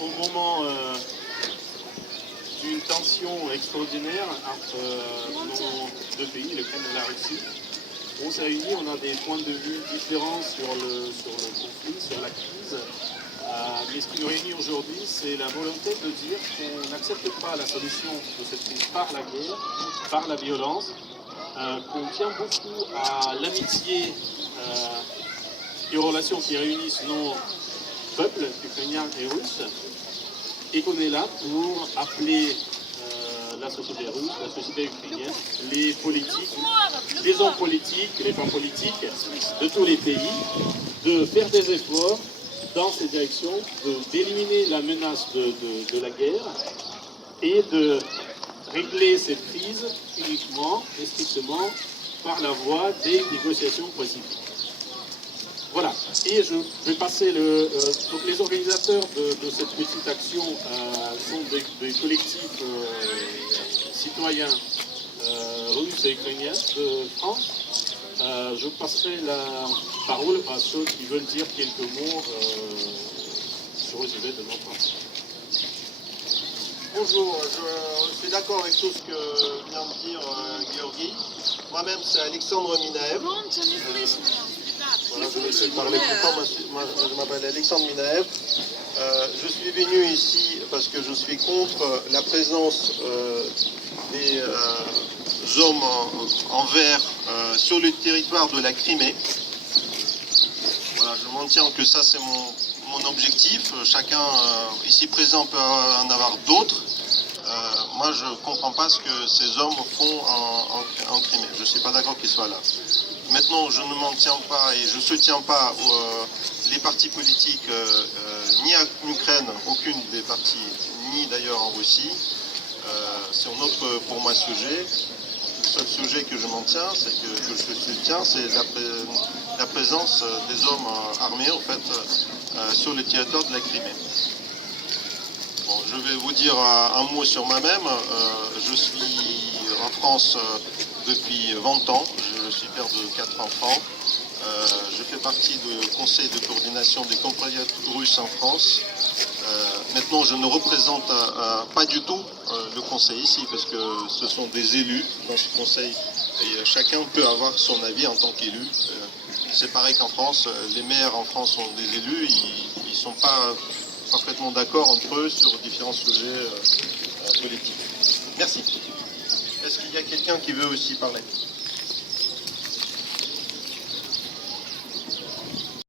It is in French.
au moment d'une tension extraordinaire entre nos deux pays, l'Ukraine et la Russie. On s'est réunis, on a des points de vue différents sur le conflit, sur la crise. Mais ce qui nous réunit aujourd'hui, c'est la volonté de dire qu'on n'accepte pas la solution de cette crise par la guerre, par la violence, qu'on tient beaucoup à l'amitié et aux relations qui réunissent nos peuples, ukrainiens et russes, et qu'on est là pour appeler la société russe, la société ukrainienne, les politiques, les hommes politiques, les femmes politiques de tous les pays, de faire des efforts dans ces directions, d'éliminer la menace de la guerre et de régler cette crise uniquement et strictement par la voie des négociations pacifiques. Voilà, et je vais passer donc les organisateurs de cette petite action sont des collectifs citoyens russes et ukrainiens de France. Je passerai la parole à ceux qui veulent dire quelques mots sur le sujet de notre action. Bonjour, je suis d'accord avec tout ce que vient de dire Georgi. Moi-même, c'est Alexandre Minaev. Voilà, je vais essayer de parler plus fort. Moi, je m'appelle Alexandre Minaev. Je suis venu ici parce que je suis contre la présence des hommes en vert sur le territoire de la Crimée. Voilà, je maintiens que ça, c'est mon objectif. Chacun ici présent peut en avoir d'autres. Moi, je ne comprends pas ce que ces hommes font en Crimée. Je ne suis pas d'accord qu'ils soient là. Maintenant, je ne m'en tiens pas et je ne soutiens pas les partis politiques, ni en Ukraine, aucune des partis, ni d'ailleurs en Russie. C'est un autre, pour moi, sujet. Le seul sujet que je m'en tiens, que je soutiens, c'est la présence des hommes armés, en fait, sur le territoire de la Crimée. Bon, je vais vous dire un mot sur moi-même. Je suis en France depuis 20 ans. Je suis père de 4 enfants. Je fais partie du conseil de coordination des compatriotes russes en France. Maintenant, je ne représente pas du tout le conseil ici, parce que ce sont des élus dans ce conseil. Et chacun peut avoir son avis en tant qu'élu. C'est pareil qu'en France. Les maires en France sont des élus. Ils ne sont pas parfaitement d'accord entre eux sur différents sujets politiques. Merci. Est-ce qu'il y a quelqu'un qui veut aussi parler ?